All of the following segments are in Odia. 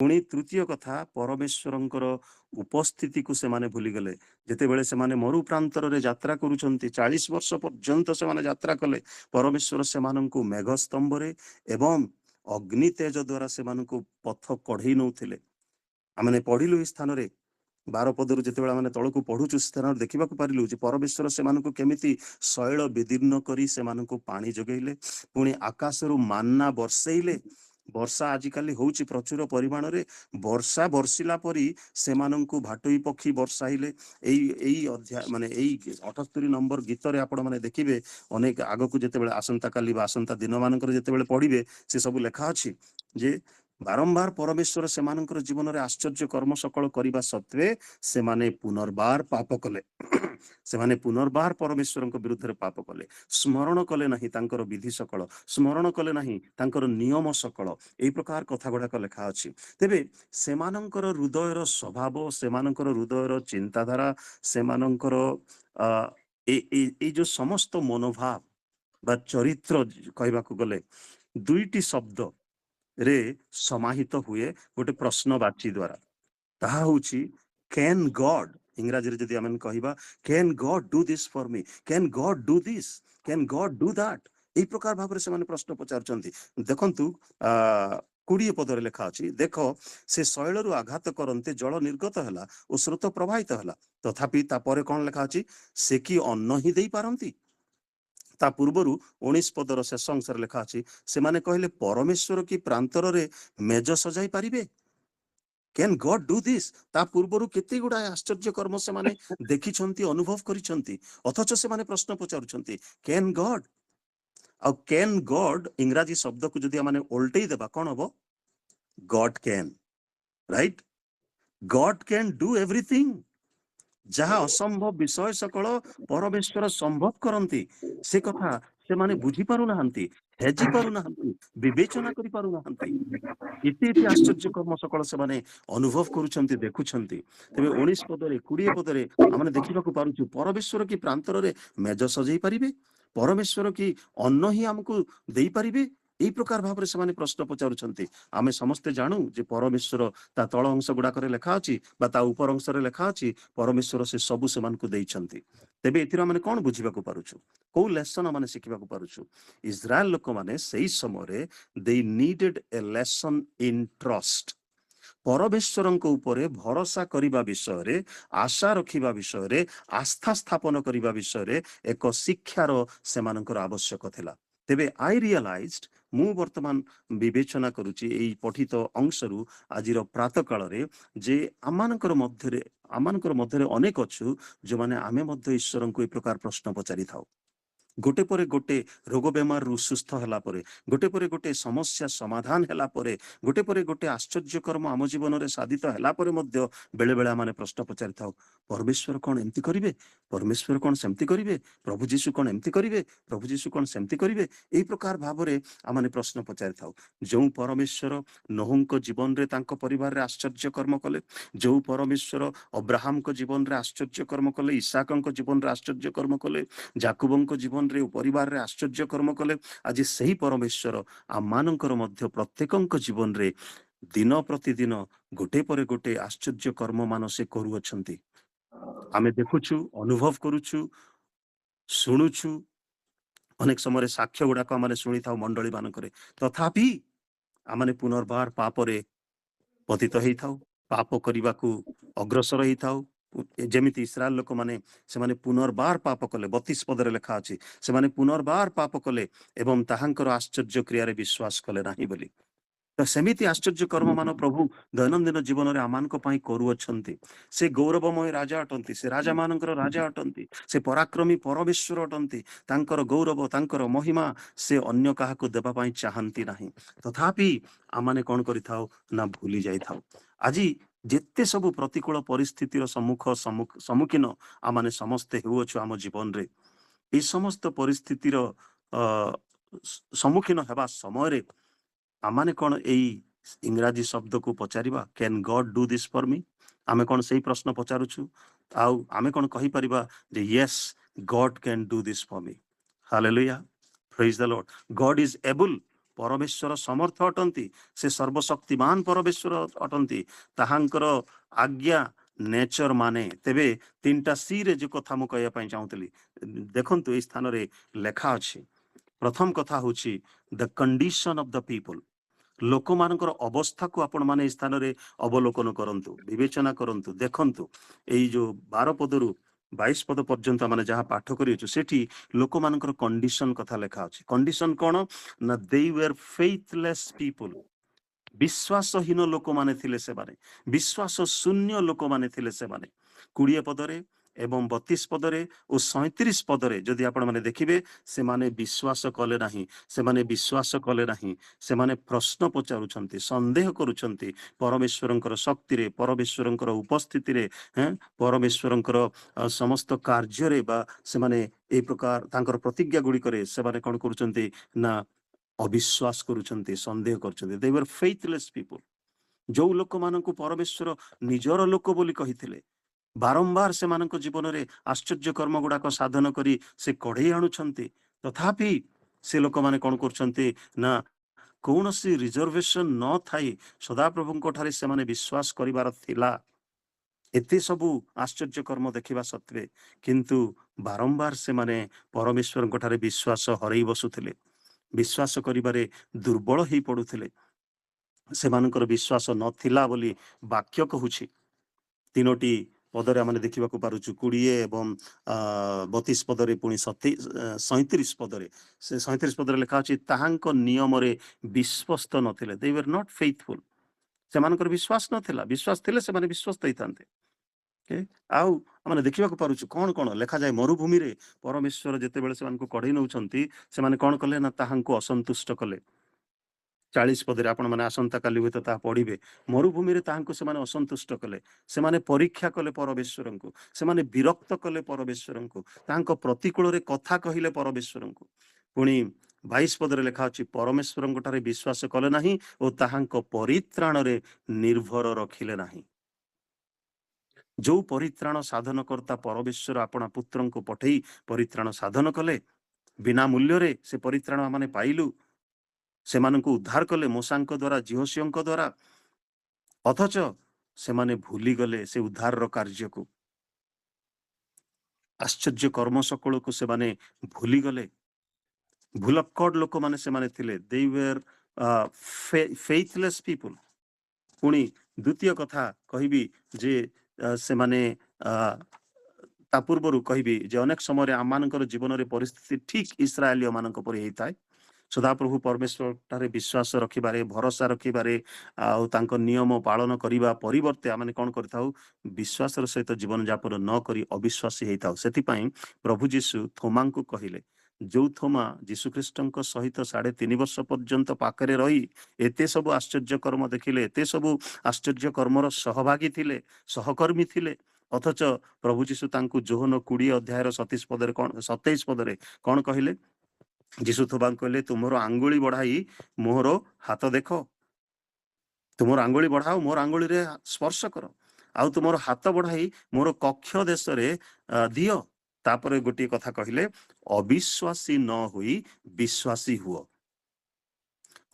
ପୁଣି ତୃତୀୟ କଥା, ପରମେଶ୍ୱରଙ୍କର ଉପସ୍ଥିତିକୁ ସେମାନେ ଭୁଲିଗଲେ। ଯେତେବେଳେ ସେମାନେ ମରୁ ପ୍ରାନ୍ତରରେ ଯାତ୍ରା କରୁଛନ୍ତି, 40 ବର୍ଷ ପର୍ଯ୍ୟନ୍ତ ସେମାନେ ଯାତ୍ରା କଲେ, ପରମେଶ୍ୱର ସେମାନଙ୍କୁ ମେଘ ସ୍ତମ୍ଭରେ ଏବଂ ଅଗ୍ନି ତେଜ ଦ୍ୱାରା ସେମାନଙ୍କୁ ପଥ କଢେଇ ନଉଥିଲେ। ଆମେ ପଢିଲୁ ଏହି ସ୍ଥାନରେ 12 ପଦରୁ ଯେତେବେଳେ ଆମେ ତଳକୁ ପଢୁଛୁ, ସ୍ଥାନରେ ଦେଖିବାକୁ ପାରିଲୁ ଯେ ପରମେଶ୍ୱର ସେମାନଙ୍କୁ କେମିତି ଶୈଳ ବିଦୀର୍ଣ୍ଣ କରି ସେମାନଙ୍କୁ ପାଣି ଯୋଗେଇଲେ, ପୁଣି ଆକାଶରୁ ମାନ୍ନା ବର୍ଷେଇଲେ। ବର୍ଷା ଆଜିକାଲି ହଉଛି ପ୍ରଚୁର ପରିମାଣରେ, ବର୍ଷା ବର୍ଷିଲା ପରି ସେମାନଙ୍କୁ ଭାଟୋଇ ପକ୍ଷୀ ବର୍ଷାଇଲେ। ଏଇ ଅଧ୍ୟାୟ ମାନେ ଏଇ 78 ନମ୍ବର ଗୀତରେ ଆପଣ ମାନେ ଦେଖିବେ, ଅନେକ ଆଗକୁ ଯେତେବେଳେ ଆସନ୍ତା କାଲି ବା ଆସନ୍ତା ଦିନ ମାନଙ୍କରେ ଯେତେବେଳେ ପଢିବେ, ସେ ସବୁ ଲେଖା ଅଛି ଯେ ବାରମ୍ବାର ପରମେଶ୍ୱର ସେମାନଙ୍କର ଜୀବନରେ ଆଶ୍ଚର୍ଯ୍ୟ କର୍ମ ସକଳ କରିବା ସତ୍ତ୍ୱେ ସେମାନେ ପୁନର୍ବାର ପାପ କଲେ। ସେମାନେ ପୁନର୍ବାର ପରମେଶ୍ୱରଙ୍କ ବିରୁଦ୍ଧରେ ପାପ କଲେ, ସ୍ମରଣ କଲେ ନାହିଁ ତାଙ୍କର ବିଧି ସକଳ, ସ୍ମରଣ କଲେ ନାହିଁ ତାଙ୍କର ନିୟମ ସକଳ। ଏଇ ପ୍ରକାର କଥା ଗୁଡାକ ଲେଖା ଅଛି। ତେବେ ସେମାନଙ୍କର ହୃଦୟର ସ୍ୱଭାବ, ସେମାନଙ୍କର ହୃଦୟର ଚିନ୍ତାଧାରା, ସେମାନଙ୍କର ଏଇ ଯୋଉ ସମସ୍ତ ମନୋଭାବ ବା ଚରିତ୍ର କହିବାକୁ ଗଲେ 2ଟି ଶବ୍ଦ ରେ ସମାହିତ ହୁଏ ଗୋଟେ ପ୍ରଶ୍ନବାଚୀ ଦ୍ୱାରା। ତାହା ହଉଛି କ୍ୟାନ୍ ଗଡ୍। ଇଂରାଜୀରେ ଯଦି ଆମେ କହିବା can God do this for me, can God do this, can God do that, এই ପ୍ରକାର ଭାବରେ ସେମାନେ ପ୍ରଶ୍ନ ପଚାରୁଛନ୍ତି। ଦେଖନ୍ତୁ 20 ପଦରେ ଲେଖା ଅଛି, ଦେଖ ସେ ଶୈଳରୁ ଆଘାତ କରନ୍ତେ ଜଳ ନିର୍ଗତ ହେଲା ଓ ସ୍ରୋତ ପ୍ରବାହିତ ହେଲା, ତଥାପି ତାପରେ କଣ ଲେଖା ଅଛି, ସେ କି ଅନ୍ନ ହିଁ ଦେଇପାରନ୍ତି। ତା ପୂର୍ବରୁ 19 ପଦର ଶେଷ ଅଂଶରେ ଲେଖା ଅଛି, ସେମାନେ କହିଲେ ପରମେଶ୍ୱର କି ପ୍ରାନ୍ତରରେ ମେଜ ସଜାଇ ପାରିବେ। Can God do this. ତା ପୂର୍ବରୁ କେତେ ଗୁଡାଏ ଆଶ୍ଚର୍ଯ୍ୟ କର୍ମ ସେମାନେ ଦେଖିଛନ୍ତି, ଅନୁଭବ କରିଛନ୍ତି, ଅଥଚ ସେମାନେ ପ୍ରଶ୍ନ ପଚାରୁଛନ୍ତି କ୍ୟାନ୍ ଗଡ୍। ଆଉ କ୍ୟାନ୍ ଗଡ୍ ଇଂରାଜୀ ଶବ୍ଦକୁ ଯଦି ଆମେ ଓଲଟେଇ ଦେବା କଣ ହବ, God can, right. God can do everything. ଯାହା ଅସମ୍ଭବ ବିଷୟ ସକଳ ପରମେଶ୍ୱର ସମ୍ଭବ କରନ୍ତି, ସେ କଥା ସେମାନେ ବୁଝିପାରୁନାହାନ୍ତି, ହେଜି ପାରୁନାହାନ୍ତି, ବିବେଚନା କରିପାରୁନାହାନ୍ତି। ଏତେ ଏତେ ଆଶ୍ଚର୍ଯ୍ୟ କର୍ମ ସକଳ ସେମାନେ ଅନୁଭବ କରୁଛନ୍ତି, ଦେଖୁଛନ୍ତି। ତେବେ 19 ପଦରେ 20 ପଦରେ ଆମେ ଦେଖିବାକୁ ପାରୁଛୁ, ପରମେଶ୍ୱର କି ପ୍ରାନ୍ତରରେ ମେଜ ସଜେଇ ପାରିବେ, ପରମେଶ୍ୱର କି ଅନ୍ନ ହିଁ ଆମକୁ ଦେଇପାରିବେ। এই ପ୍ରକାର ଭାବରେ ସେମାନେ ପ୍ରଶ୍ନ ପଚାରୁଛନ୍ତି। ଆମେ ସମସ୍ତେ ଜାଣୁ ଯେ ପରମେଶ୍ୱର ତା ତଳ ଅଂଶ ଗୁଡାକରେ ଲେଖା ଅଛି ବା ତା ଉପର ଅଂଶରେ ଲେଖା ଅଛି, ପରମେଶ୍ୱର ସେ ସବୁ ସେମାନଙ୍କୁ ଦେଇଛନ୍ତି। ତେବେ ଏଥିରେ ଆମେ କଣ ବୁଝିବାକୁ ପାରୁଛୁ, କୋଉ ଲେସନ ଆମେ ଶିଖିବାକୁ ପାରୁଛୁ? ଇସ୍ରାଏଲ ଲୋକମାନେ ସେଇ ସମୟରେ they needed a lesson in trust. ପରମେଶ୍ୱରଙ୍କ ଉପରେ ଭରସା କରିବା ବିଷୟରେ, ଆଶା ରଖିବା ବିଷୟରେ, ଆସ୍ଥା ସ୍ଥାପନ କରିବା ବିଷୟରେ ଏକ ଶିକ୍ଷାର ସେମାନଙ୍କର ଆବଶ୍ୟକ ଥିଲା। ତେବେ ଆଇ ରିଅଲାଇଜ୍ଡ, ମୁଁ ବର୍ତ୍ତମାନ ବିବେଚନା କରୁଛି ଏଇ ପଠିତ ଅଂଶରୁ ଆଜିର ପ୍ରାତ କାଳରେ, ଯେ ଆମମାନଙ୍କର ମଧ୍ୟରେ ଅନେକ ଅଛୁ ଯେଉଁମାନେ ଆମେ ମଧ୍ୟ ଈଶ୍ୱରଙ୍କୁ ଏ ପ୍ରକାର ପ୍ରଶ୍ନ ପଚାରିଥାଉ। ଗୋଟେ ପରେ ଗୋଟେ ରୋଗ ବେମାରରୁ ସୁସ୍ଥ ହେଲା ପରେ, ଗୋଟେ ପରେ ଗୋଟେ ସମସ୍ୟା ସମାଧାନ ହେଲା ପରେ, ଗୋଟେ ପରେ ଗୋଟେ ଆଶ୍ଚର୍ଯ୍ୟ କର୍ମ ଆମ ଜୀବନରେ ସାଧିତ ହେଲା ପରେ ମଧ୍ୟ ବେଳେବେଳେ ଆମେ ପ୍ରଶ୍ନ ପଚାରିଥାଉ, ପରମେଶ୍ୱର କଣ ଏମିତି କରିବେ, ପରମେଶ୍ୱର କଣ ସେମିତି କରିବେ, ପ୍ରଭୁ ଯୀଶୁ କଣ ଏମିତି କରିବେ, ପ୍ରଭୁ ଯୀଶୁ କଣ ସେମିତି କରିବେ। ଏଇ ପ୍ରକାର ଭାବରେ ଆମେ ପ୍ରଶ୍ନ ପଚାରିଥାଉ। ଯେଉଁ ପରମେଶ୍ୱର ନୋହଙ୍କ ଜୀବନରେ ତାଙ୍କ ପରିବାରରେ ଆଶ୍ଚର୍ଯ୍ୟ କର୍ମ କଲେ, ଯେଉଁ ପରମେଶ୍ୱର ଅବ୍ରାହାମଙ୍କ ଜୀବନରେ ଆଶ୍ଚର୍ଯ୍ୟ କର୍ମ କଲେ, ଇସାକଙ୍କ ଜୀବନରେ ଆଶ୍ଚର୍ଯ୍ୟ କର୍ମ କଲେ, ଯାକୁବଙ୍କ ଜୀବନରେ ପରିବାରରେ ଆଶ୍ଚର୍ଯ୍ୟ କର୍ମ କଲେ, ଆଜି ସେହି ପରମେଶ୍ୱର ଆମମାନଙ୍କର ମଧ୍ୟ ପ୍ରତ୍ୟେକଙ୍କ ଜୀବନରେ ଦିନ ପ୍ରତିଦିନ ଗୋଟେ ପରେ ଗୋଟେ ଆଶ୍ଚର୍ଯ୍ୟ କର୍ମ ମାନ ସେ କରୁଅଛନ୍ତି। ଆମେ ଦେଖୁଛୁ, ଅନୁଭବ କରୁଛୁ, ଶୁଣୁଛୁ, ଅନେକ ସମୟରେ ସାକ୍ଷ୍ୟ ଗୁଡାକ ଆମେ ଶୁଣିଥାଉ ମଣ୍ଡଳୀ ମାନଙ୍କରେ, ତଥାପି ଆମେ ପୁନର୍ବାର ପାପରେ ପତିତ ହେଇଥାଉ, ପାପ କରିବାକୁ ଅଗ୍ରସର ହେଇଥାଉ। ଯେମିତି ଇସ୍ରାଏଲ ଲୋକମାନେ, ସେମାନେ ପୁନର୍ବାର ପାପ କଲେ, 32 ପଦରେ ଲେଖା ଅଛି, ସେମାନେ ପୁନର୍ବାର ପାପ କଲେ ଏବଂ ତାହାଙ୍କର ଆଶ୍ଚର୍ଯ୍ୟ କ୍ରିୟାରେ ବିଶ୍ୱାସ କଲେ ନାହିଁ ବୋଲି। ତ ସେମିତି ଆଶ୍ଚର୍ଯ୍ୟ କର୍ମ ମାନ ପ୍ରଭୁ ଦୈନନ୍ଦିନ ଜୀବନରେ ଆମମାନଙ୍କ ପାଇଁ କରୁଅଛନ୍ତି। ସେ ଗୌରବମୟ ରାଜା ଅଟନ୍ତି, ସେ ରାଜା ମାନଙ୍କର ରାଜା ଅଟନ୍ତି, ସେ ପରାକ୍ରମୀ ପରମେଶ୍ୱର ଅଟନ୍ତି। ତାଙ୍କର ଗୌରବ, ତାଙ୍କର ମହିମା ସେ ଅନ୍ୟ କାହାକୁ ଦେବା ପାଇଁ ଚାହାନ୍ତି ନାହିଁ। ତଥାପି ଆମମାନେ କଣ କରିଥାଉ ନା ଭୁଲି ଯାଇଥାଉ। ଆଜି ଯେତେ ସବୁ ପ୍ରତିକୂଳ ପରିସ୍ଥିତିର ସମ୍ମୁଖୀନ ଆମମାନେ ସମସ୍ତେ ହେଉଅଛୁ ଆମ ଜୀବନରେ, এই ସମସ୍ତ ପରିସ୍ଥିତିର ସମ୍ମୁଖୀନ ହେବା ସମୟରେ ଆମମାନେ କଣ ଏଇ ଇଂରାଜୀ ଶବ୍ଦକୁ ପଚାରିବା, can God do this for me? ଆମେ କଣ ସେଇ ପ୍ରଶ୍ନ ପଚାରୁଛୁ? ଆଉ ଆମେ କଣ କହିପାରିବା ଯେ yes, God can do this for me? Hallelujah, praise the Lord. God is ଏବୁଲ ପରମେଶ୍ୱର ସମର୍ଥ ଅଟନ୍ତି, ସେ ସର୍ବଶକ୍ତିମାନ ପରମେଶ୍ୱର ଅଟନ୍ତି, ତାହାଙ୍କର ଆଜ୍ଞା ନେଚର ମାନେ। ତେବେ 3ଟା ସିରେ ଯୋଉ କଥା ମୁଁ କହିବା ପାଇଁ ଚାହୁଁଥିଲି, ଦେଖନ୍ତୁ ଏଇ ସ୍ଥାନରେ ଲେଖା ଅଛି। ପ୍ରଥମ କଥା ହଉଛି ଦ କଣ୍ଡିସନ ଅଫ ଦ ପିପଲ। ଲୋକମାନଙ୍କର ଅବସ୍ଥାକୁ ଆପଣମାନେ ଏଇ ସ୍ଥାନରେ ଅବଲୋକନ କରନ୍ତୁ, ବିବେଚନା କରନ୍ତୁ, ଦେଖନ୍ତୁ। ଏଇ ଯୋଉ 12 ପଦରୁ 22 ପଦ ପର୍ଯ୍ୟନ୍ତ ଆମେ ଯାହା ପାଠ କରିଅଛୁ, ସେଠି ଲୋକମାନଙ୍କର କଣ୍ଡିସନ କଥା ଲେଖା ଅଛି। କଣ୍ଡିସନ କଣ ନା, ଦେ ୱେର ଫେଥଲେସ୍ ପିପଲ। ବିଶ୍ୱାସହୀନ ଲୋକମାନେ ଥିଲେ ସେମାନେ, ବିଶ୍ୱାସ ଶୂନ୍ୟ ଲୋକମାନେ ଥିଲେ ସେମାନେ। 20 ପଦରେ ଏବଂ 32 ପଦରେ ଓ 37 ପଦରେ ଯଦି ଆପଣମାନେ ଦେଖିବେ, ସେମାନେ ବିଶ୍ୱାସ କଲେ ନାହିଁ, ସେମାନେ ବିଶ୍ୱାସ କଲେ ନାହିଁ। ସେମାନେ ପ୍ରଶ୍ନ ପଚାରୁଛନ୍ତି, ସନ୍ଦେହ କରୁଛନ୍ତି ପରମେଶ୍ୱରଙ୍କର ଶକ୍ତିରେ, ପରମେଶ୍ୱରଙ୍କର ଉପସ୍ଥିତିରେ, ପରମେଶ୍ୱରଙ୍କର ସମସ୍ତ କାର୍ଯ୍ୟରେ, ବା ସେମାନେ এই ପ୍ରକାର ତାଙ୍କର ପ୍ରତିଜ୍ଞା ଗୁଡ଼ିକରେ ସେମାନେ କ'ଣ କରୁଛନ୍ତି ନା ଅବିଶ୍ୱାସ କରୁଛନ୍ତି, ସନ୍ଦେହ କରୁଛନ୍ତି। they were faithless people। ଯୋଉ ଲୋକମାନଙ୍କୁ ପରମେଶ୍ୱର ନିଜର ଲୋକ ବୋଲି କହିଥିଲେ, ବାରମ୍ବାର ସେମାନଙ୍କ ଜୀବନରେ ଆଶ୍ଚର୍ଯ୍ୟ କର୍ମ ଗୁଡାକ ସାଧନ କରି ସେ କଢେଇ ଆଣୁଛନ୍ତି, ତଥାପି ସେ ଲୋକମାନେ କ'ଣ କରୁଛନ୍ତି ନା କୌଣସି ରିଜର୍ଭେସନ ନଥାଇ ସଦାପ୍ରଭୁଙ୍କ ଠାରେ ସେମାନେ ବିଶ୍ୱାସ କରିବାର ଥିଲା। ଏତେ ସବୁ ଆଶ୍ଚର୍ଯ୍ୟ କର୍ମ ଦେଖିବା ସତ୍ତ୍ୱେ କିନ୍ତୁ ବାରମ୍ବାର ସେମାନେ ପରମେଶ୍ୱରଙ୍କ ଠାରେ ବିଶ୍ୱାସ ହରେଇ ବସୁଥିଲେ, ବିଶ୍ୱାସ କରିବାରେ ଦୁର୍ବଳ ହେଇ ପଡୁଥିଲେ। ସେମାନଙ୍କର ବିଶ୍ୱାସ ନଥିଲା ବୋଲି ବାକ୍ୟ କହୁଛି। 3ଟି ପଦରେ ଆମେ ଦେଖିବାକୁ ପାରୁଛୁ, 20 ଏବଂ 32 ପଦରେ, ପୁଣି 37 ପଦରେ। ସେ 37 ପଦରେ ଲେଖା ଅଛି, ତାହାଙ୍କ ନିୟମରେ ବିଶ୍ୱସ୍ତ ନଥିଲେ। they were not faithful। ସେମାନଙ୍କର ବିଶ୍ୱାସ ନଥିଲା, ବିଶ୍ୱାସ ଥିଲେ ସେମାନେ ବିଶ୍ୱସ୍ତ ହେଇଥାନ୍ତେ। ଆଉ ଆମେ ଦେଖିବାକୁ ପାରୁଛୁ କ'ଣ କ'ଣ ଲେଖାଯାଏ। ମରୁଭୂମିରେ ପରମେଶ୍ୱର ଯେତେବେଳେ ସେମାନଙ୍କୁ କଢେଇ ନେଉଛନ୍ତି, ସେମାନେ କ'ଣ କଲେ ନା ତାହାଙ୍କୁ ଅସନ୍ତୁଷ୍ଟ କଲେ। 40 ପଦରେ ଆପଣମାନେ ଆସନ୍ତା କାଲି ହୁଏତ ତାହା ପଢିବେ। ମରୁଭୂମିରେ ତାହାଙ୍କୁ ସେମାନେ ଅସନ୍ତୁଷ୍ଟ କଲେ, ସେମାନେ ପରୀକ୍ଷା କଲେ ପରମେଶ୍ୱରଙ୍କୁ, ସେମାନେ ବିରକ୍ତ କଲେ ପରମେଶ୍ୱରଙ୍କୁ, ତାଙ୍କ ପ୍ରତିକୂଳରେ କଥା କହିଲେ ପରମେଶ୍ୱରଙ୍କୁ। ପୁଣି 22 ପଦରେ ଲେଖା ଅଛି, ପରମେଶ୍ୱରଙ୍କ ଠାରେ ବିଶ୍ୱାସ କଲେ ନାହିଁ ଓ ତାହାଙ୍କ ପରିତ୍ରାଣରେ ନିର୍ଭର ରଖିଲେ ନାହିଁ। ଯୋଉ ପରିତ୍ରାଣ ସାଧନ କର୍ତ୍ତା ପରମେଶ୍ୱର ଆପଣା ପୁତ୍ରଙ୍କୁ ପଠେଇ ପରିତ୍ରାଣ ସାଧନ କଲେ, ବିନା ମୂଲ୍ୟରେ ସେ ପରିତ୍ରାଣ ଆମେ ପାଇଲୁ, ସେମାନଙ୍କୁ ଉଦ୍ଧାର କଲେ ମୋଶାଙ୍କ ଦ୍ୱାରା, ଜିହୋସିଓଙ୍କ ଦ୍ୱାରା, ଅଥଚ ସେମାନେ ଭୁଲିଗଲେ ସେ ଉଦ୍ଧାରର କାର୍ଯ୍ୟକୁ, ଆଶ୍ଚର୍ଯ୍ୟ କର୍ମ ସକଳକୁ ସେମାନେ ଭୁଲିଗଲେ। ଭୁଲକ୍କଡ ଲୋକମାନେ ସେମାନେ ଥିଲେ। they were faithless people। ପୁଣି ଦ୍ୱିତୀୟ କଥା କହିବି ଯେ ସେମାନେ ତା ପୂର୍ବରୁ କହିବି ଯେ ଅନେକ ସମୟରେ ଆମମାନଙ୍କର ଜୀବନରେ ପରିସ୍ଥିତି ଠିକ୍ ଇସ୍ରାଏଲୀୟ ମାନଙ୍କ ପରି ହେଇଥାଏ। ସଦାପ୍ରଭୁ ପରମେଶ୍ୱର ଠାରେ ବିଶ୍ୱାସ ରଖିବାରେ, ଭରସା ରଖିବାରେ, ଆଉ ତାଙ୍କ ନିୟମ ପାଳନ କରିବା ପରିବର୍ତ୍ତେ ଆମେ କ'ଣ କରିଥାଉ, ବିଶ୍ୱାସର ସହିତ ଜୀବନ ଯାପନ ନ କରି ଅବିଶ୍ୱାସୀ ହେଇଥାଉ। ସେଥିପାଇଁ ପ୍ରଭୁ ଯୀଶୁ ଥୋମାଙ୍କୁ କହିଲେ, ଯୋଉ ଥୋମା ଯୀଶୁଖ୍ରୀଷ୍ଟଙ୍କ ସହିତ 3.5 ବର୍ଷ ପର୍ଯ୍ୟନ୍ତ ପାଖରେ ରହି ଏତେ ସବୁ ଆଶ୍ଚର୍ଯ୍ୟ କର୍ମ ଦେଖିଲେ, ଏତେ ସବୁ ଆଶ୍ଚର୍ଯ୍ୟ କର୍ମର ସହଭାଗୀ ଥିଲେ, ସହକର୍ମୀ ଥିଲେ, ଅଥଚ ପ୍ରଭୁ ଯୀଶୁ ତାଙ୍କୁ ଯୋହନ 20 ଅଧ୍ୟାୟର 27 ପଦରେ କ'ଣ କହିଲେ? ଯୀଶୁ ଥୋମାଙ୍କୁ କହିଲେ, ତୁମର ଆଙ୍ଗୁଳି ବଢାଇ ମୋର ହାତ ଦେଖ, ତୁମର ଆଙ୍ଗୁଳି ବଢାଅ, ମୋର ଆଙ୍ଗୁଳିରେ ସ୍ପର୍ଶ କର, ଆଉ ତୁମର ହାତ ବଢାଇ ମୋର କକ୍ଷ ଦେଶରେ ଦିଅ। ତାପରେ ଗୋଟିଏ କଥା କହିଲେ, ଅବିଶ୍ୱାସୀ ନ ହୋଇ ବିଶ୍ୱାସୀ ହୁଅ।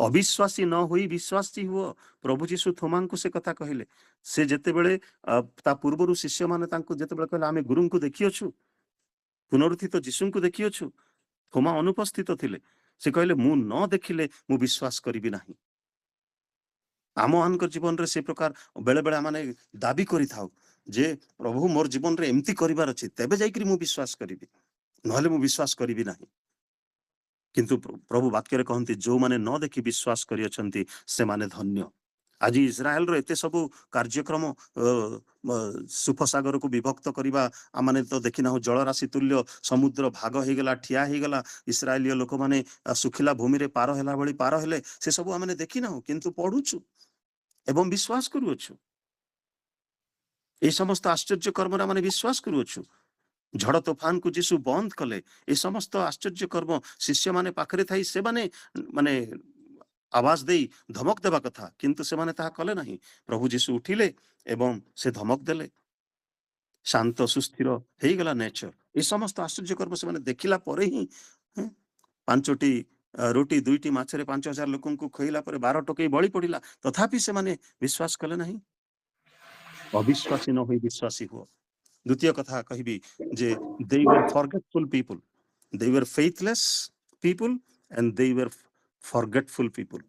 ଅବିଶ୍ୱାସୀ ନ ହୋଇ ବିଶ୍ୱାସୀ ହୁଅ। ପ୍ରଭୁ ଯୀଶୁ ଥୋମାଙ୍କୁ ସେ କଥା କହିଲେ। ସେ ଯେତେବେଳେ ତା ପୂର୍ବରୁ ଶିଷ୍ୟମାନେ ତାଙ୍କୁ ଯେତେବେଳେ କହିଲେ, ଆମେ ଗୁରୁଙ୍କୁ ଦେଖିଅଛୁ, ପୁନରୁତ୍ଥିତ ଯୀଶୁଙ୍କୁ ଦେଖିଅଛୁ, ଥୋମା ଅନୁପସ୍ଥିତ ଥିଲେ। ସେ କହିଲେ, ମୁଁ ନ ଦେଖିଲେ ମୁଁ ବିଶ୍ୱାସ କରିବି ନାହିଁ। ଆମମାନଙ୍କ ଜୀବନରେ ସେ ପ୍ରକାର ବେଳେବେଳେ ଆମେ ଦାବି କରିଥାଉ ଯେ ପ୍ରଭୁ ମୋର ଜୀବନରେ ଏମିତି କରିବାର ଅଛି, ତେବେ ଯାଇକରି ମୁଁ ବିଶ୍ୱାସ କରିବି, ନହେଲେ ମୁଁ ବିଶ୍ୱାସ କରିବି ନାହିଁ। କିନ୍ତୁ ପ୍ରଭୁ ବାକ୍ୟରେ କହନ୍ତି, ଯୋଉମାନେ ନ ଦେଖି ବିଶ୍ୱାସ କରିଅଛନ୍ତି ସେମାନେ ଧନ୍ୟ। ଆଜି ଇସ୍ରାଏଲର ଏତେ ସବୁ କାର୍ଯ୍ୟକ୍ରମ, ସୁଫସାଗରକୁ ବିଭକ୍ତ କରିବା, ଆମେ ତ ଦେଖିନାହୁଁ, ଜଳରାଶି ତୁଲ୍ୟ ସମୁଦ୍ର ଭାଗ ହେଇଗଲା, ଠିଆ ହେଇଗଲା, ଇସ୍ରାଏଲୀୟ ଲୋକମାନେ ଶୁଖିଲା ଭୂମିରେ ପାର ହେଲା ଭଳି ପାର ହେଲେ, ସେ ସବୁ ଆମେ ଦେଖିନାହୁଁ, କିନ୍ତୁ ପଢୁଛୁ ଏବଂ ବିଶ୍ୱାସ କରୁଅଛୁ। এই সমস্ত আশ্চর্য কর্মরে ଆମେ ବିଶ୍ୱାସ କରୁଅଛୁ। ଝଡ଼ ତୋଫାନକୁ ଯୀଶୁ ବନ୍ଦ କଲେ। ଏ ସମସ୍ତ ଆଶ୍ଚର୍ଯ୍ୟ କର୍ମ ଶିଷ୍ୟମାନେ ପାଖରେ ଥାଇ ସେମାନେ ମାନେ ଆବାଜ ଦେଇ ଧମକ ଦେବା କଥା, କିନ୍ତୁ ସେମାନେ ତାହା କଲେ ନାହିଁ। ପ୍ରଭୁ ଯୀଶୁ ଉଠିଲେ ଏବଂ ସେ ଧମକ ଦେଲେ, ଶାନ୍ତ ସୁସ୍ଥିର ହେଇଗଲା ନେଚର। ଏ ସମସ୍ତ ଆଶ୍ଚର୍ଯ୍ୟ କର୍ମ ସେମାନେ ଦେଖିଲା ପରେ ହିଁ 5ଟି ରୋଟି 2ଟି ମାଛରେ 5,000 ଲୋକଙ୍କୁ ଖୋଇଲା ପରେ 12 ଟୋକେଇ ବଳି ପଡ଼ିଲା, ତଥାପି ସେମାନେ ବିଶ୍ୱାସ କଲେ ନାହିଁ। ଅବିଶ୍ୱାସୀ ନ ହୋଇ ବିଶ୍ୱାସୀ ହୁଅ। ଦ୍ୱିତୀୟ କଥା କହିବି ଯେ they were forgetful people, they were faithless people and they were forgetful people।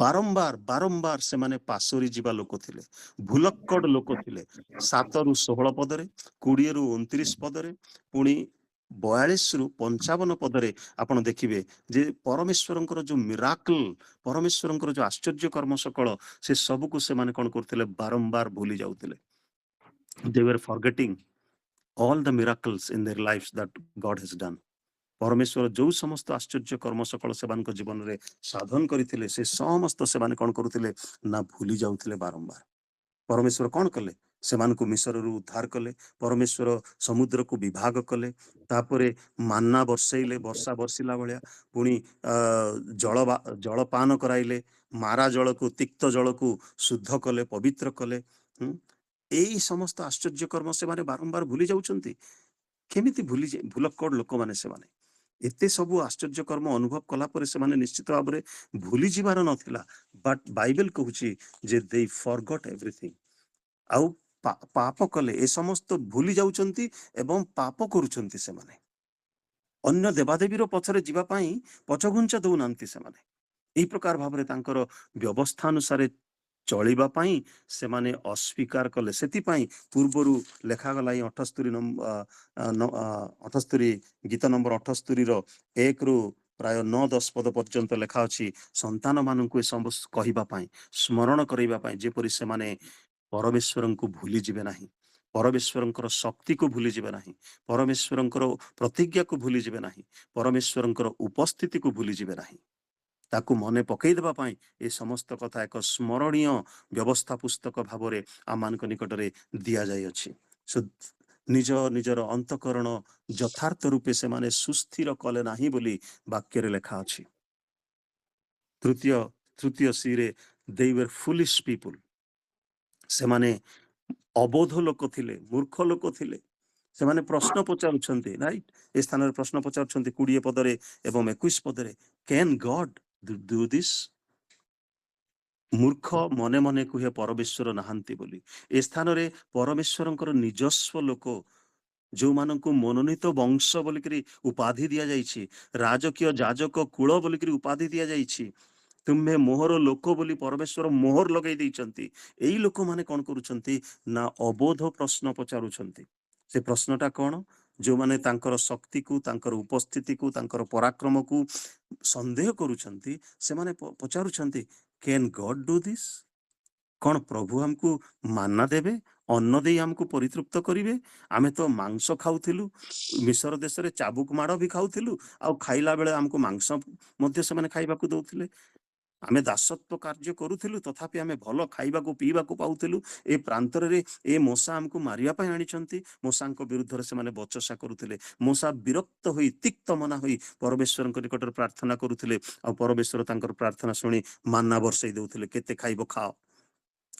ବାରମ୍ବାର ବାରମ୍ବାର ସେମାନେ ପାଶୋରି ଯିବା ଲୋକ ଥିଲେ, ଭୁଲକ୍କଡ଼ ଲୋକ ଥିଲେ। 7ରୁ 16 ପଦରେ, 20ରୁ 29 ପଦରେ, ପୁଣି 42ରୁ 55 ପଦରେ ଆପଣ ଦେଖିବେ ଯେ ପରମେଶ୍ୱରଙ୍କର ଯୋଉ ମିରାକଲ, ପରମେଶ୍ୱରଙ୍କର ଯୋଉ ଆଶ୍ଚର୍ଯ୍ୟ କର୍ମ ସକଳ, ସେ ସବୁକୁ ସେମାନେ କଣ କରୁଥିଲେ? ବାରମ୍ବାର ଭୁଲି ଯାଉଥିଲେ। they were forgetting all the miracles in their lives that God has done। ପରମେଶ୍ୱର ଯୋଉ ସମସ୍ତ ଆଶ୍ଚର୍ଯ୍ୟ କର୍ମ ସକଳ ସେମାନଙ୍କ ଜୀବନରେ ସାଧନ କରିଥିଲେ, ସେ ସମସ୍ତ ସେମାନେ କଣ କରୁଥିଲେ? ନା ଭୁଲି ଯାଉଥିଲେ ବାରମ୍ବାର। ପରମେଶ୍ୱର କଣ କଲେ? ସେମାନଙ୍କୁ ମିଶରରୁ ଉଦ୍ଧାର କଲେ, ପରମେଶ୍ୱର ସମୁଦ୍ରକୁ ବିଭାଗ କଲେ, ତାପରେ ମାନ୍ନା ବର୍ଷେଇଲେ, ବର୍ଷା ବର୍ଷିଲା ଭଳିଆ, ପୁଣି ଜଳପାନ କରାଇଲେ, ମାରା ଜଳକୁ, ତିକ୍ତ ଜଳକୁ ଶୁଦ୍ଧ କଲେ, ପବିତ୍ର କଲେ। ଏଇ ସମସ୍ତ ଆଶ୍ଚର୍ଯ୍ୟ କର୍ମ ସେମାନେ ବାରମ୍ବାର ଭୁଲି ଯାଉଛନ୍ତି। କେମିତି ଭୁଲକ୍କଡ଼ ଲୋକମାନେ ସେମାନେ। ଏତେ ସବୁ ଆଶ୍ଚର୍ଯ୍ୟ କର୍ମ ଅନୁଭବ କଲା ପରେ ସେମାନେ ନିଶ୍ଚିତ ଭାବରେ ଭୁଲି ଯିବାର ନଥିଲା, ବଟ୍ ବାଇବେଲ କହୁଛି ଯେ they forgot everything। ଆଉ ପାପ କଲେ, ଏ ସମସ୍ତ ଭୁଲି ଯାଉଛନ୍ତି ଏବଂ ପାପ କରୁଛନ୍ତି ସେମାନେ। ଅନ୍ୟ ଦେବାଦେବୀର ପଛରେ ଯିବା ପାଇଁ ପଛଘୁଞ୍ଚା ଦଉନାହାନ୍ତି ସେମାନେ। ଏହି ପ୍ରକାର ଭାବରେ ତାଙ୍କର ବ୍ୟବସ୍ଥା ଅନୁସାରେ ଚଳିବା ପାଇଁ ସେମାନେ ଅସ୍ୱୀକାର କଲେ। ସେଥିପାଇଁ ପୂର୍ବରୁ ଲେଖାଗଲା ଏଇ 78 ଗୀତ ନମ୍ବର 78ର 1ରୁ ପ୍ରାୟ 9-10 ପଦ ପର୍ଯ୍ୟନ୍ତ ଲେଖା ଅଛି, ସନ୍ତାନ ମାନଙ୍କୁ ଏ ସବୁ କହିବା ପାଇଁ, ସ୍ମରଣ କରିବା ପାଇଁ, ଯେପରି ସେମାନେ ପରମେଶ୍ୱରଙ୍କୁ ଭୁଲି ଯିବେ ନାହିଁ, ପରମେଶ୍ୱରଙ୍କର ଶକ୍ତିକୁ ଭୁଲି ଯିବେ ନାହିଁ, ପରମେଶ୍ୱରଙ୍କର ପ୍ରତିଜ୍ଞାକୁ ଭୁଲି ଯିବେ ନାହିଁ, ପରମେଶ୍ୱରଙ୍କର ଉପସ୍ଥିତିକୁ ଭୁଲି ଯିବେ ନାହିଁ। ତାକୁ ମନେ ପକେଇ ଦେବା ପାଇଁ ଏ ସମସ୍ତ କଥା ଏକ ସ୍ମରଣୀୟ ବ୍ୟବସ୍ଥା ପୁସ୍ତକ ଭାବରେ ଆମମାନଙ୍କ ନିକଟରେ ଦିଆଯାଇଅଛି। ନିଜର ଅନ୍ତଃକରଣ ଯଥାର୍ଥ ରୂପେ ସେମାନେ ସୁସ୍ଥିର କଲେ ନାହିଁ ବୋଲି ବାକ୍ୟରେ ଲେଖା ଅଛି। ତୃତୀୟ ସିରେ they were foolish people। ସେମାନେ ଅବୋଧ ଲୋକ ଥିଲେ, ମୂର୍ଖ ଲୋକ ଥିଲେ। ସେମାନେ ପ୍ରଶ୍ନ ପଚାରୁଛନ୍ତି, ରାଇଟ୍? ଏ ସ୍ଥାନରେ ପ୍ରଶ୍ନ ପଚାରୁଛନ୍ତି 20 ପଦରେ ଏବଂ 21 ପଦରେ, କ୍ୟାନ୍ ଗଡ୍ ଡୁ ଦିସ୍? ମୂର୍ଖ ମନେ ମନେ କୁହେ ପରମେଶ୍ୱର ନାହାନ୍ତି ବୋଲି। ଏ ସ୍ଥାନରେ ପରମେଶ୍ୱରଙ୍କର ନିଜସ୍ୱ ଲୋକ, ଯୋଉମାନଙ୍କୁ ମନୋନୀତ ବଂଶ ବୋଲିକିରି ଉପାଧି ଦିଆଯାଇଛି, ରାଜକୀୟ ଯାଜକ କୁଳ ବୋଲିକିରି ଉପାଧି ଦିଆଯାଇଛି, ତୁମ୍ଭେ ମୋହର ଲୋକ ବୋଲି ପରମେଶ୍ୱର ମୋହର ଲଗେଇ ଦେଇଛନ୍ତି। ଏଇ ଲୋକମାନେ କଣ କରୁଛନ୍ତି? ନା ଅବୋଧ ପ୍ରଶ୍ନ ପଚାରୁଛନ୍ତି। ସେ ପ୍ରଶ୍ନଟା କଣ? ଯୋଉମାନେ ତାଙ୍କର ଶକ୍ତିକୁ, ତାଙ୍କର ଉପସ୍ଥିତିକୁ, ତାଙ୍କର ପରାକ୍ରମକୁ ସନ୍ଦେହ କରୁଛନ୍ତି, ସେମାନେ ପଚାରୁଛନ୍ତି, କ୍ୟାନ୍ ଗଡ୍ ଡୁ ଦିସ୍? କଣ ପ୍ରଭୁ ଆମକୁ ମାନ୍ନା ଦେବେ, ଅନ୍ନ ଦେଇ ଆମକୁ ପରିତୃପ୍ତ କରିବେ? ଆମେ ତ ମାଂସ ଖାଉଥିଲୁ, ମିଶର ଦେଶରେ ଚାବୁକ ମାଡ଼ ବି ଖାଉଥିଲୁ, ଆଉ ଖାଇଲା ବେଳେ ଆମକୁ ମାଂସ ମଧ୍ୟ ସେମାନେ ଖାଇବାକୁ ଦଉଥିଲେ। ଆମେ ଦାସତ୍ୱ କାର୍ଯ୍ୟ କରୁଥିଲୁ, ତଥାପି ଆମେ ଭଲ ଖାଇବାକୁ ପିଇବାକୁ ପାଉଥିଲୁ। ଏ ପ୍ରାନ୍ତରରେ ଏ ମୂଷା ଆମକୁ ମାରିବା ପାଇଁ ଆଣିଛନ୍ତି। ମୂଷାଙ୍କ ବିରୁଦ୍ଧରେ ସେମାନେ ବଚସା କରୁଥିଲେ। ମୂଷା ବିରକ୍ତ ହୋଇ, ତିକ୍ତ ମନା ହୋଇ ପରମେଶ୍ୱରଙ୍କ ନିକଟରେ ପ୍ରାର୍ଥନା କରୁଥିଲେ, ଆଉ ପରମେଶ୍ୱର ତାଙ୍କର ପ୍ରାର୍ଥନା ଶୁଣି ମାନ୍ନା ବର୍ଷେଇ ଦଉଥିଲେ, କେତେ ଖାଇବ ଖାଅ,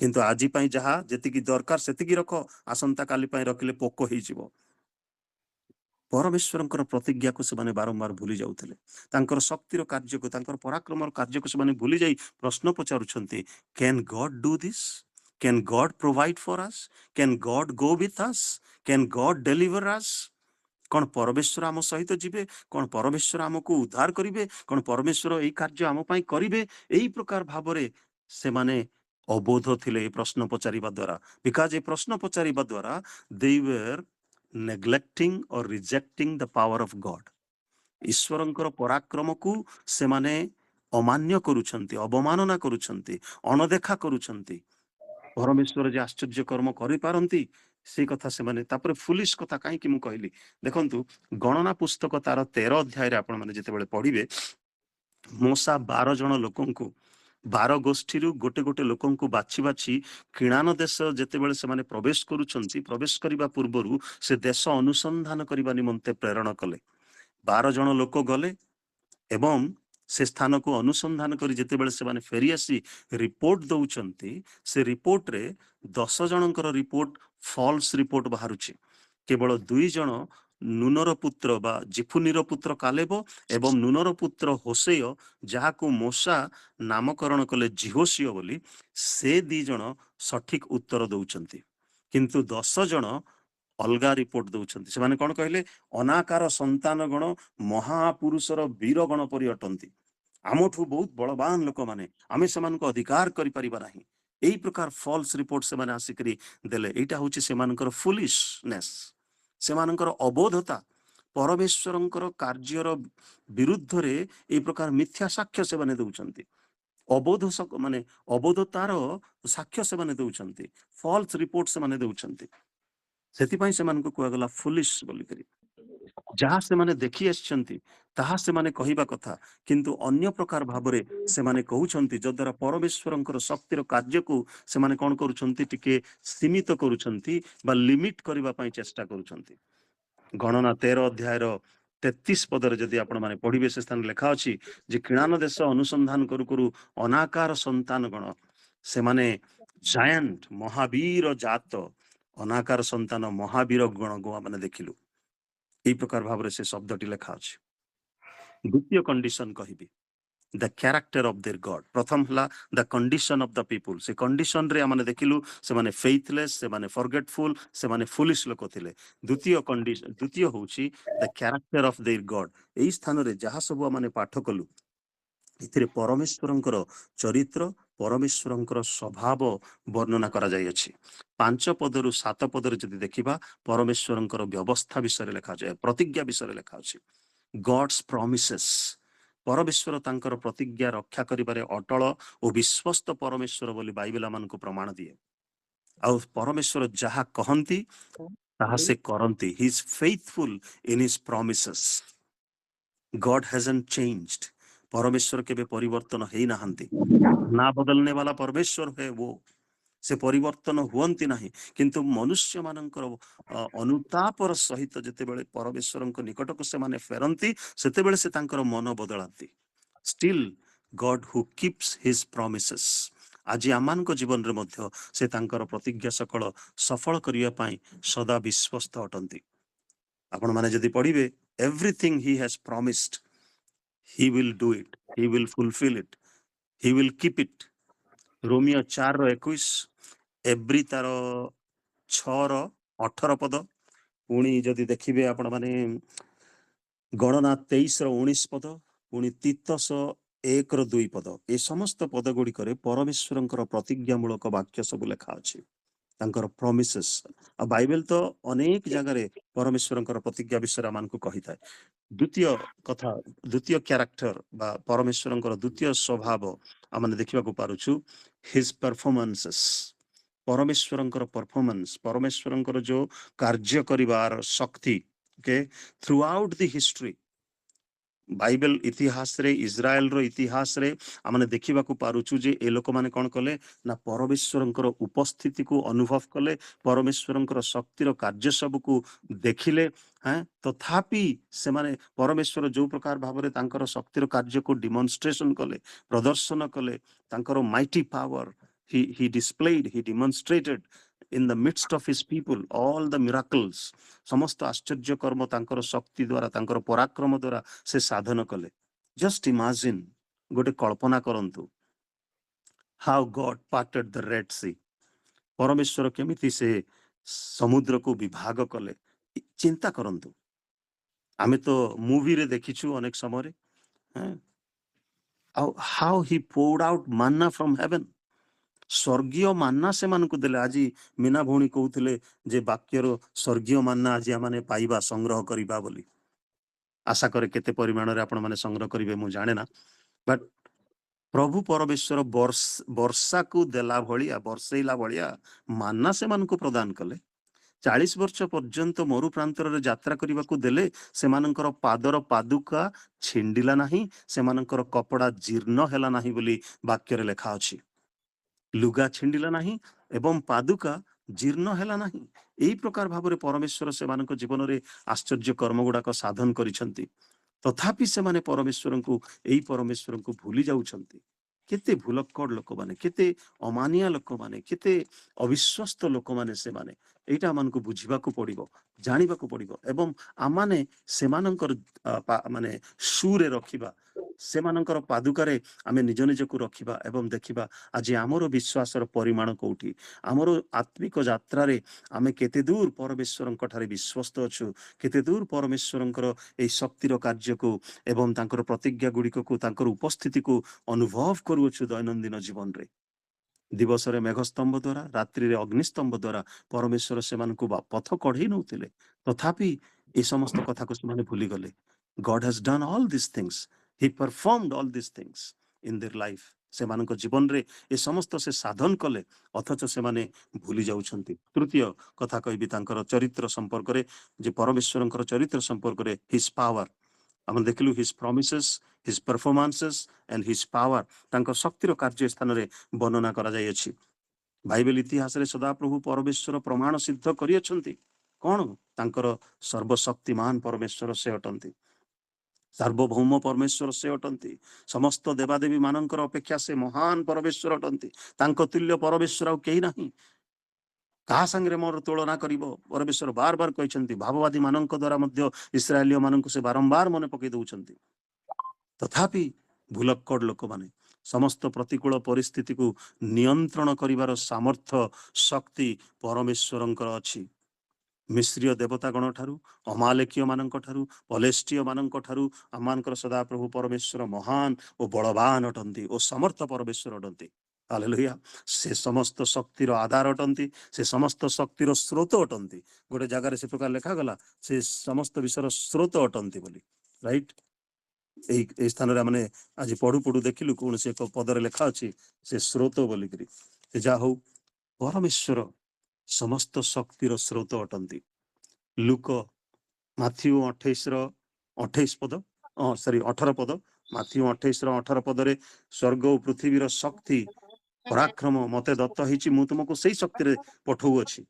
କିନ୍ତୁ ଆଜି ପାଇଁ ଯାହା ଯେତିକି ଦରକାର ସେତିକି ରଖ, ଆସନ୍ତା କାଲି ପାଇଁ ରଖିଲେ ପୋକ ହେଇଯିବ। ପରମେଶ୍ୱରଙ୍କର ପ୍ରତିଜ୍ଞାକୁ ସେମାନେ ବାରମ୍ବାର ଭୁଲି ଯାଉଥିଲେ। ତାଙ୍କର ଶକ୍ତିର କାର୍ଯ୍ୟକୁ, ତାଙ୍କର ପରାକ୍ରମର କାର୍ଯ୍ୟକୁ ସେମାନେ ଭୁଲି ଯାଇ ପ୍ରଶ୍ନ ପଚାରୁଛନ୍ତି, can God do this? Can God provide for us? Can God go with us? Can God deliver us? କଣ ପରମେଶ୍ୱର ଆମ ସହିତ ଯିବେ? କଣ ପରମେଶ୍ୱର ଆମକୁ ଉଦ୍ଧାର କରିବେ? କଣ ପରମେଶ୍ୱର ଏଇ କାର୍ଯ୍ୟ ଆମ ପାଇଁ କରିବେ? ଏଇ ପ୍ରକାର ଭାବରେ ସେମାନେ ଅବୋଧ ଥିଲେ ଏ ପ୍ରଶ୍ନ ପଚାରିବା ଦ୍ୱାରା। ବିକଜ ଏ ପ୍ରଶ୍ନ ପଚାରିବା ଦ୍ୱାରା they were neglecting or rejecting the power of God। ଈଶ୍ୱରଙ୍କର ପରାକ୍ରମକୁ ସେମାନେ ଅମାନ୍ୟ କରୁଛନ୍ତି, ଅବମାନନା କରୁଛନ୍ତି, ଅଣଦେଖା କରୁଛନ୍ତି। ପରମେଶ୍ୱର ଯେ ଆଶ୍ଚର୍ଯ୍ୟ କର୍ମ କରିପାରନ୍ତି ସେ କଥା ସେମାନେ, ତାପରେ ଫୁଲିଶ କଥା କାହିଁକି ମୁଁ କହିଲି, ଦେଖନ୍ତୁ ଗଣନା ପୁସ୍ତକ ତାର 13 ଅଧ୍ୟାୟରେ ଆପଣ ମାନେ ଯେତେବେଳେ ପଢିବେ, ମୂଷା 12 ଜଣ ଲୋକଙ୍କୁ, 12 ଗୋଷ୍ଠୀରୁ ଗୋଟେ ଗୋଟେ ଲୋକଙ୍କୁ ବାଛି ବାଛି କିଣାନ ଦେଶ ଯେତେବେଳେ ସେମାନେ ପ୍ରବେଶ କରୁଛନ୍ତି, ପ୍ରବେଶ କରିବା ପୂର୍ବରୁ ସେ ଦେଶ ଅନୁସନ୍ଧାନ କରିବା ନିମନ୍ତେ ପ୍ରେରଣ କଲେ। 12 ଜଣ ଲୋକ ଗଲେ ଏବଂ ସେ ସ୍ଥାନକୁ ଅନୁସନ୍ଧାନ କରି ଯେତେବେଳେ ସେମାନେ ଫେରିଆସି ରିପୋର୍ଟ ଦଉଛନ୍ତି, ସେ ରିପୋର୍ଟରେ 10 ଜଣଙ୍କର ରିପୋର୍ଟ ଫଲ୍ସ ରିପୋର୍ଟ ବାହାରୁଛି। କେବଳ 2 ଜଣ ନୁନର ପୁତ୍ର ବା ଜିଫୁନିର ପୁତ୍ର କାଲେବ ଏବଂ ନୁନର ପୁତ୍ର ହୋସେୟ, ଯାହାକୁ ମୋଶା ନାମକରଣ କଲେ ଜିହୋସିଓ ବୋଲି, ସେ 2 ଜଣ ସଠିକ ଉତ୍ତର ଦଉଛନ୍ତି। କିନ୍ତୁ 10 ଜଣ ଅଲଗା ରିପୋର୍ଟ ଦଉଛନ୍ତି। ସେମାନେ କଣ କହିଲେ? ଅନାକାର ସନ୍ତାନ ଗଣ ମହାପୁରୁଷର ବୀର ଗଣ ପରି ଅଟନ୍ତି, ଆମଠୁ ବହୁତ ବଳବାନ ଲୋକମାନେ, ଆମେ ସେମାନଙ୍କୁ ଅଧିକାର କରିପାରିବା ନାହିଁ। এই ପ୍ରକାର ଫଲ୍ସ ରିପୋର୍ଟ ସେମାନେ ଆସିକରି ଦେଲେ। ଏଇଟା ହଉଛି ସେମାନଙ୍କର ଫୁଲିଶନେସ୍, ସେମାନଙ୍କର ଅବୋଧତା। ପରମେଶ୍ୱରଙ୍କର କାର୍ଯ୍ୟର ବିରୁଦ୍ଧରେ এই ପ୍ରକାର ମିଥ୍ୟା ସାକ୍ଷ୍ୟ ସେମାନେ ଦଉଛନ୍ତି। ଅବୋଧ ମାନେ ଅବୋଧତାର ସାକ୍ଷ୍ୟ ସେମାନେ ଦଉଛନ୍ତି, ଫଲ୍ସ ରିପୋର୍ଟ ସେମାନେ ଦଉଛନ୍ତି। ସେଥିପାଇଁ ସେମାନଙ୍କୁ କୁହାଗଲା ଫୁଲିଶ ବୋଲିକରି। ଯାହା ସେମାନେ ଦେଖି ଆସିଛନ୍ତି ତାହା ସେମାନେ କହିବା କଥା, କିନ୍ତୁ ଅନ୍ୟ ପ୍ରକାର ଭାବରେ ସେମାନେ କହୁଛନ୍ତି, ଯଦ୍ୱାରା ପରମେଶ୍ୱରଙ୍କର ଶକ୍ତିର କାର୍ଯ୍ୟକୁ ସେମାନେ କଣ କରୁଛନ୍ତି? ଟିକେ ସୀମିତ କରୁଛନ୍ତି ବା ଲିମିଟ କରିବା ପାଇଁ ଚେଷ୍ଟା କରୁଛନ୍ତି। ଗଣନା 13 ଅଧ୍ୟାୟର 33 ପଦରେ ଯଦି ଆପଣ ମାନେ ପଢିବେ, ସେ ସ୍ଥାନରେ ଲେଖା ଅଛି ଯେ କିଣାନ ଦେଶ ଅନୁସନ୍ଧାନ କରୁ କରୁ ଅନାକାର ସନ୍ତାନ ଗଣ, ସେମାନେ ଜାୟାଣ୍ଟ ମହାବୀର ଜାତ, ଅନାକାର ସନ୍ତାନ ମହାବୀର ଗଣକୁ ଆମେ ଦେଖିଲୁ। এই ପ୍ରକାର ଭାବରେ ସେ ଶବ୍ଦଟି ଲେଖା ଅଛି। ଦ୍ୱିତୀୟ କଣ୍ଡିସନ କହିବି, ଦ କ୍ୟାରେକ୍ଟର ଅଫ ଦେयर ଗଡ। ପ୍ରଥମ ହେଲା ଦ କଣ୍ଡିସନ ଅଫ ଦ ପିପୁଲ। ସେ କଣ୍ଡିସନ ରେ ଆମେ ଦେଖିଲୁ ସେମାନେ ଫେଥଲେସ୍, ସେମାନେ ଫରଗେଟଫୁଲ, ସେମାନେ ଫୁଲିଶ ଲୋକ ଥିଲେ। ଦ୍ୱିତୀୟ ହଉଛି ଦ କ୍ୟାରେକ୍ଟର ଅଫ ଦେयर ଗଡ। ଏଇ ସ୍ଥାନରେ ଯାହା ସବୁ ଆମେ ପାଠ କଲୁ, ଏଥିରେ ପରମେଶ୍ୱରଙ୍କର ଚରିତ୍ର, ପରମେଶ୍ୱରଙ୍କର ସ୍ୱଭାବ ବର୍ଣ୍ଣନା କରାଯାଇଅଛି। 5 ପଦରୁ 7 ପଦରେ ଯଦି ଦେଖିବା, ପରମେଶ୍ୱରଙ୍କର ବ୍ୟବସ୍ଥା ବିଷୟରେ ଲେଖାଯାଏ, ପ୍ରତିଜ୍ଞା ବିଷୟରେ ଲେଖା ଅଛି। ଗଡ୍ସ ପ୍ରମିସେସ୍, ପରମେଶ୍ୱର ତାଙ୍କର ପ୍ରତିଜ୍ଞା ରକ୍ଷା କରିବାରେ ଅଟଳ ଓ ବିଶ୍ୱସ୍ତ ପରମେଶ୍ୱର ବୋଲି ବାଇବେଲ ଆମକୁ ପ୍ରମାଣ ଦିଏ। ଆଉ ପରମେଶ୍ୱର ଯାହା କହନ୍ତି ତାହା ସେ କରନ୍ତି। ହି is faithful in his ପ୍ରମିସେସ୍। Garh hasn't changed, ପରମେଶ୍ୱର କେବେ ପରିବର୍ତ୍ତନ ହେଇନାହାନ୍ତି। ନା ବଦଲନେ ବାଲା ପରମେଶ୍ୱର ହେ वो, ସେ ପରିବର୍ତ୍ତନ ହୁଅନ୍ତି ନାହିଁ। କିନ୍ତୁ ମନୁଷ୍ୟମାନଙ୍କର ଅନୁତାପର ସହିତ ଯେତେବେଳେ ପରମେଶ୍ୱରଙ୍କ ନିକଟକୁ ସେମାନେ ଫେରନ୍ତି, ସେତେବେଳେ ସେ ତାଙ୍କର ମନ ବଦଳାନ୍ତି। ଷ୍ଟିଲ୍ ଗଡ୍ ହୁ କିପ୍ସ ହିଜ୍ ପ୍ରମିସେସ୍। ଆଜି ଆମମାନଙ୍କ ଜୀବନରେ ମଧ୍ୟ ସେ ତାଙ୍କର ପ୍ରତିଜ୍ଞା ସକଳ ସଫଳ କରିବା ପାଇଁ ସଦା ବିଶ୍ୱସ୍ତ ଅଟନ୍ତି। ଆପଣମାନେ ଯଦି ପଢିବେ, everything he has promised, he will do it, he will fulfil it, he will keep it. ରୋମିଓ 4:21, ଏବ୍ରି ତାର 6:18 ପଦ। ପୁଣି ଯଦି ଦେଖିବେ ଆପଣ ମାନେ ଗଣନା 23:19 ପଦ, ପୁଣି ତିତସ 1:2 ପଦ, ଏ ସମସ୍ତ ପଦ ଗୁଡିକରେ ପରମେଶ୍ୱରଙ୍କର ପ୍ରତିଜ୍ଞାମୂଳକ ବାକ୍ୟ ସବୁ ଲେଖା ଅଛି, ତାଙ୍କର ପ୍ରମିସେସ୍। ଆଉ ବାଇବେଲ ତ ଅନେକ ଜାଗାରେ ପରମେଶ୍ୱରଙ୍କର ପ୍ରତିଜ୍ଞା ବିଷୟରେ ଆମକୁ କହିଥାଏ। ଦ୍ୱିତୀୟ କଥା, ଦ୍ୱିତୀୟ କ୍ୟାରେକ୍ଟର ବା ପରମେଶ୍ୱରଙ୍କର ଦ୍ୱିତୀୟ ସ୍ୱଭାବ ଆମେ ଦେଖିବାକୁ ପାରୁଛୁ, ହିଜ୍ ପରଫର୍ମାନ୍ସେସ୍। ପରମେଶ୍ୱରଙ୍କର ପରଫର୍ମାନ୍ସ, ପରମେଶ୍ୱରଙ୍କର ଯୋଉ କାର୍ଯ୍ୟ କରିବାର ଶକ୍ତି, ଓକେ, ଥ୍ରୁ ଆଉଟ୍ ଦି ହିଷ୍ଟ୍ରି। ବାଇବେଲ ଇତିହାସରେ, ଇସ୍ରାଏଲର ଇତିହାସରେ ଆମେ ଦେଖିବାକୁ ପାରୁଛୁ ଯେ ଏ ଲୋକମାନେ କଣ କଲେ ନା ପରମେଶ୍ୱରଙ୍କର ଉପସ୍ଥିତିକୁ ଅନୁଭବ କଲେ, ପରମେଶ୍ୱରଙ୍କର ଶକ୍ତିର କାର୍ଯ୍ୟ ସବୁକୁ ଦେଖିଲେ। ତଥାପି ସେମାନେ ପରମେଶ୍ୱର ଯୋଉ ପ୍ରକାର ଭାବରେ ତାଙ୍କର ଶକ୍ତିର କାର୍ଯ୍ୟକୁ ଡିମନଷ୍ଟ୍ରେସନ କଲେ, ପ୍ରଦର୍ଶନ କଲେ, ତାଙ୍କର ମାଇଟି power he displayed, he demonstrated in the midst of his people all the miracles, ସମସ୍ତ ଆଶ୍ଚର୍ଯ୍ୟ କର୍ମ ତାଙ୍କର ଶକ୍ତି ଦ୍ୱାରା, ତାଙ୍କର ପରାକ୍ରମ ଦ୍ୱାରା ସେ ସାଧନ କଲେ। ଜଷ୍ଟ ଇମାଜିନ, ଗୋଟେ କଳ୍ପନା କରନ୍ତୁ, how God parted the Red Sea, ପରମେଶ୍ୱର କେମିତି ସେ ସମୁଦ୍ରକୁ ବିଭାଗ କଲେ। ଚିନ୍ତା କରନ୍ତୁ, ଆମେ ତ ମୁଭିରେ ଦେଖିଛୁ ଅନେକ ସମୟରେ, ଆଉ how he poured out manna from heaven, ସ୍ୱର୍ଗୀୟ ମାନ୍ନା ସେମାନଙ୍କୁ ଦେଲେ। ଆଜି ମୀନା ଭଉଣୀ କହୁଥିଲେ ଯେ ବାକ୍ୟର ସ୍ୱର୍ଗୀୟ ମାନ୍ନା ଆଜି ଆମେ ପାଇବା, ସଂଗ୍ରହ କରିବା ବୋଲି। ଆଶା କରେ କେତେ ପରିମାଣରେ ଆପଣ ମାନେ ସଂଗ୍ରହ କରିବେ ମୁଁ ଜାଣେ ନା, ବଟ୍ ପ୍ରଭୁ ପରମେଶ୍ୱର ବର୍ଷାକୁ ଦେଲା ଭଳିଆ, ବର୍ଷେଇଲା ଭଳିଆ ମାନ୍ନା ସେମାନଙ୍କୁ ପ୍ରଦାନ କଲେ। 40 ବର୍ଷ ପର୍ଯ୍ୟନ୍ତ ମରୁ ପ୍ରାନ୍ତରରେ ଯାତ୍ରା କରିବାକୁ ଦେଲେ, ସେମାନଙ୍କର ପାଦର ପାଦୁକା ଛିଣ୍ଡିଲା ନାହିଁ, ସେମାନଙ୍କର କପଡା ଜୀର୍ଣ୍ଣ ହେଲା ନାହିଁ ବୋଲି ବାକ୍ୟରେ ଲେଖା ଅଛି। ଲୁଗା ଛିଣ୍ଡିଲା ନାହିଁ ଏବଂ ପାଦୁକା ଜୀର୍ଣ୍ଣ ହେଲା ନାହିଁ। ଏହି ପ୍ରକାର ଭାବରେ ପରମେଶ୍ୱର ସେମାନଙ୍କ ଜୀବନରେ ଆଶ୍ଚର୍ଯ୍ୟ କର୍ମ ଗୁଡାକ ସାଧନ କରିଛନ୍ତି। ତଥାପି ସେମାନେ ପରମେଶ୍ୱରଙ୍କୁ ଭୁଲି ଯାଉଛନ୍ତି। କେତେ ଭୁଲକ୍କଡ଼ ଲୋକମାନେ, କେତେ ଅମାନିଆ ଲୋକମାନେ, କେତେ ଅବିଶ୍ୱସ୍ତ ଲୋକମାନେ ସେମାନେ। ଏଇଟା ଆମକୁ ବୁଝିବାକୁ ପଡିବ, ଜାଣିବାକୁ ପଡିବ ଏବଂ ଆମମାନେ ସେମାନଙ୍କର ମାନେ ସୁରେ ରଖିବା, ସେମାନଙ୍କର ପାଦୁକାରେ ଆମେ ନିଜ ନିଜକୁ ରଖିବା ଏବଂ ଦେଖିବା ଆଜି ଆମର ବିଶ୍ୱାସର ପରିମାଣ କୋଉଠି, ଆମର ଆତ୍ମିକ ଯାତ୍ରାରେ ଆମେ କେତେ ଦୂର ପରମେଶ୍ୱରଙ୍କ ଠାରେ ବିଶ୍ୱସ୍ତ ଅଛୁ, କେତେ ଦୂର ପରମେଶ୍ୱରଙ୍କର ଏହି ଶକ୍ତିର କାର୍ଯ୍ୟକୁ ଏବଂ ତାଙ୍କର ପ୍ରତିଜ୍ଞା ଗୁଡ଼ିକକୁ, ତାଙ୍କର ଉପସ୍ଥିତିକୁ ଅନୁଭବ କରୁଅଛୁ ଦୈନନ୍ଦିନ ଜୀବନରେ। ଦିବସରେ ମେଘସ୍ତମ୍ଭ ଦ୍ୱାରା, ରାତ୍ରିରେ ଅଗ୍ନିସ୍ତମ୍ଭ ଦ୍ୱାରା ପରମେଶ୍ୱର ସେମାନଙ୍କୁ ପଥ କଢ଼େଇ ନଉଥିଲେ, ତଥାପି ଏ ସମସ୍ତ କଥାକୁ ସେମାନେ ଭୁଲିଗଲେ। God has done all these things. He performed all these things in their life. ସେମାନଙ୍କ ଜୀବନରେ ଏ ସମସ୍ତ ସେ ସାଧନ କଲେ, ଅଥଚ ସେମାନେ ଭୁଲି ଯାଉଛନ୍ତି। ତୃତୀୟ କଥା କହିବି ତାଙ୍କର ଚରିତ୍ର ସମ୍ପର୍କରେ, ଯେ ପରମେଶ୍ୱରଙ୍କର ଚରିତ୍ର ସମ୍ପର୍କରେ, ହିଜ୍ ପାୱାର। ଆମେ ଦେଖିଲୁ his promises, his performances and his power. ତାଙ୍କ ଶକ୍ତିର କାର୍ଯ୍ୟ ସ୍ଥାନରେ ବର୍ଣ୍ଣନା କରାଯାଇଅଛି। ବାଇବେଲ ଇତିହାସରେ ସଦାପ୍ରଭୁ ପରମେଶ୍ୱର ପ୍ରମାଣ ସିଦ୍ଧ କରିଅଛନ୍ତି। କଣ? ତାଙ୍କର ସର୍ବଶକ୍ତିମାନ ପରମେଶ୍ୱର ସେ ଅଟନ୍ତି, ସାର୍ବଭୌମ ପରମେଶ୍ୱର ସେ ଅଟନ୍ତି। ସମସ୍ତ ଦେବାଦେବୀ ମାନଙ୍କର ଅପେକ୍ଷା ସେ ମହାନ ପରମେଶ୍ୱର ଅଟନ୍ତି। ତାଙ୍କ ତୁଲ୍ୟ ପରମେଶ୍ୱର ଆଉ କେହି ନାହିଁ। କାହା ସାଙ୍ଗରେ ମୋର ତୁଳନା କରିବ? ପରମେଶ୍ୱର ବାର ବାର କହିଛନ୍ତି। ଭାବବାଦୀ ମାନଙ୍କ ଦ୍ୱାରା ମଧ୍ୟ ଇସ୍ରାଏଲୀୟ ମାନଙ୍କୁ ସେ ବାରମ୍ବାର ମନେ ପକେଇ ଦଉଛନ୍ତି। ତଥାପି ଭୁଲକ୍କଡ଼ ଲୋକମାନେ, ସମସ୍ତ ପ୍ରତିକୂଳ ପରିସ୍ଥିତିକୁ ନିୟନ୍ତ୍ରଣ କରିବାର ସାମର୍ଥ୍ୟ, ଶକ୍ତି ପରମେଶ୍ୱରଙ୍କର ଅଛି। ମିଶ୍ରୀୟ ଦେବତାଗଣ ଠାରୁ, ଅମାଲେକୀୟ ମାନଙ୍କ ଠାରୁ, ପଲେଷ୍ଟୀୟ ମାନଙ୍କ ଠାରୁ ଆମମାନଙ୍କର ସଦାପ୍ରଭୁ ପରମେଶ୍ୱର ମହାନ ଓ ବଳବାନ ଅଟନ୍ତି ଓ ସମର୍ଥ ପରମେଶ୍ୱର ଅଟନ୍ତି। ହାଲେଲୁୟା। ସେ ସମସ୍ତ ଶକ୍ତିର ଆଧାର ଅଟନ୍ତି, ସେ ସମସ୍ତ ଶକ୍ତିର ସ୍ରୋତ ଅଟନ୍ତି। ଗୋଟେ ଜାଗାରେ ସେ ପ୍ରକାର ଲେଖାଗଲା, ସେ ସମସ୍ତ ବିଷୟର ସ୍ରୋତ ଅଟନ୍ତି ବୋଲି। ରାଇଟ୍? এই ସ୍ଥାନରେ ଆମେ ଆଜି ପଢୁ ପଢୁ ଦେଖିଲୁ କୌଣସି ଏକ ପଦରେ ଲେଖା ଅଛି ସେ ସ୍ରୋତ ବୋଲିକିରି। ସେ ଯାହା ହଉ, ପରମେଶ୍ୱର ସମସ୍ତ ଶକ୍ତିର ସ୍ରୋତ ଅଟନ୍ତି। ଲୁକ ମାଥ୍ୟୁ 28 ପଦ, 18 ପଦ, ମାଥ୍ୟୁ 28 ପଦରେ, ସ୍ୱର୍ଗ ଓ ପୃଥିବୀର ଶକ୍ତି ପରାକ୍ରମ ମତେ ଦତ୍ତ ହେଇଛି, ମୁଁ ତୁମକୁ ସେଇ ଶକ୍ତିରେ ପଠଉଅଛି।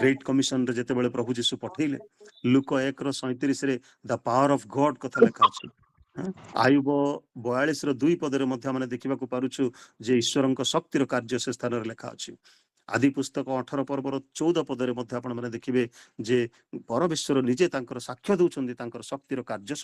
ଗ୍ରେଟ୍ କମିଶନରେ ଯେତେବେଳେ ପ୍ରଭୁ ଯୀଶୁ ପଠେଇଲେ, ଲୁକ 1:37 ଦ ପାୱାର ଅଫ ଗଡ୍ କଥା ଲେଖା ଅଛି। ଆୟୁବ 42:2 ପଦରେ ମଧ୍ୟ ଆମେ ଦେଖିବାକୁ ପାରୁଛୁ ଯେ ଈଶ୍ୱରଙ୍କ ଶକ୍ତିର କାର୍ଯ୍ୟ ସେ ସ୍ଥାନରେ ଲେଖା ଅଛି। ଆଦି ପୁସ୍ତକ 18 ପର୍ବର 14 ପଦରେ ମଧ୍ୟ ଆପଣ ମାନେ ଦେଖିବେ ଯେ ପରମେଶ୍ୱର ନିଜେ ତାଙ୍କର ସାକ୍ଷ୍ୟ ଦଉଛନ୍ତି ତାଙ୍କର ଶକ୍ତିର କାର୍ଯ୍ୟ